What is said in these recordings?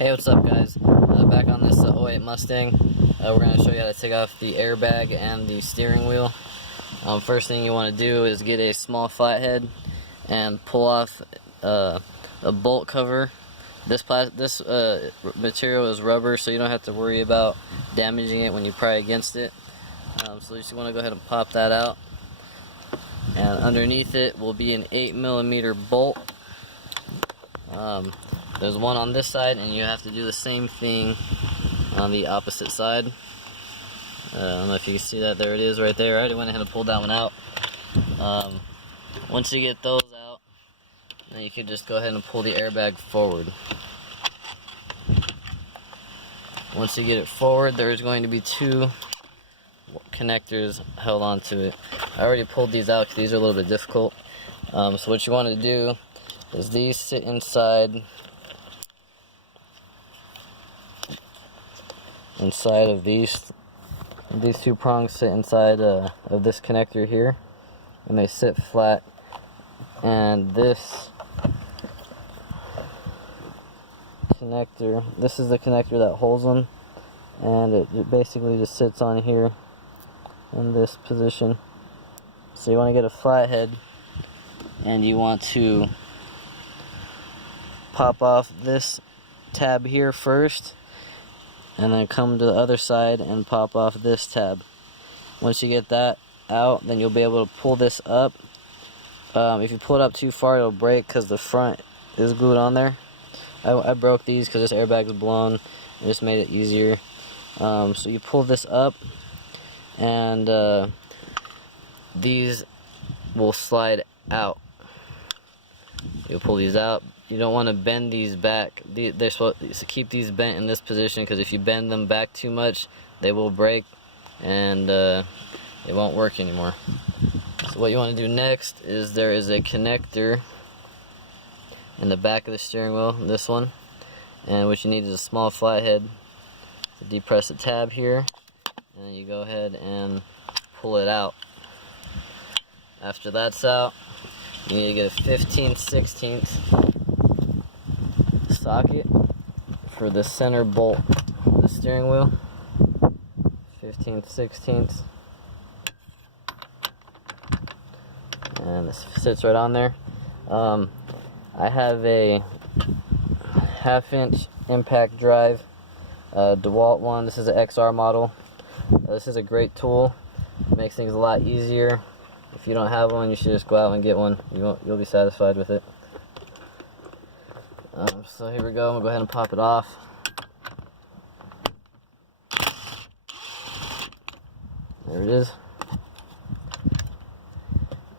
Hey, what's up guys? Back on this '08 Mustang. We're going to show you how to take off the airbag and the steering wheel. First thing you want to do is get a small flathead and pull off a bolt cover. This material is rubber, so you don't have to worry about damaging it when you pry against it. So you just want to go ahead and pop that out. And underneath it will be an 8mm bolt. There's one on this side, and you have to do the same thing on the opposite side. I don't know if you can see that. There it is right there. I already went ahead and pulled that one out. Once you get those out, then you can just go ahead and pull the airbag forward. Once you get it forward, there's going to be two connectors held onto it. I already pulled these out because these are a little bit difficult. So what you want to do is these sit inside of these two prongs sit inside of this connector here, and they sit flat, and this connector, this is the connector that holds them, and it basically just sits on here in this position. So you want to get a flathead, and you want to pop off this tab here first, and then come to the other side and pop off this tab. Once you get that out, then you'll be able to pull this up. If you pull it up too far, it'll break because the front is glued on there. I broke these because this airbag is blown. It just made it easier. So you pull this up, and these will slide out. You'll pull these out. You don't want to bend these back. They're supposed to keep these bent in this position, because if you bend them back too much, they will break, and it won't work anymore. So what you want to do next is there is a connector in the back of the steering wheel, this one, and what you need is a small flathead to depress the tab here, and then you go ahead and pull it out. After that's out, you need to get a 15/16 socket for the center bolt of the steering wheel. 15/16, and this sits right on there. I have a 1/2" impact drive, DeWalt one. This is an XR model. This is a great tool. It makes things a lot easier. If you don't have one, you should just go out and get one. You'll be satisfied with it. So here we go. I'm gonna go ahead and pop it off. There it is.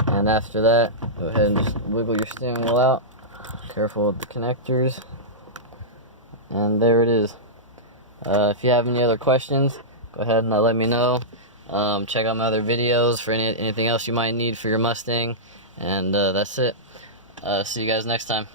And after that, go ahead and just wiggle your steering wheel out. Careful with the connectors. And there it is. If you have any other questions, go ahead and let me know. Check out my other videos for anything else you might need for your Mustang. And that's it. See you guys next time.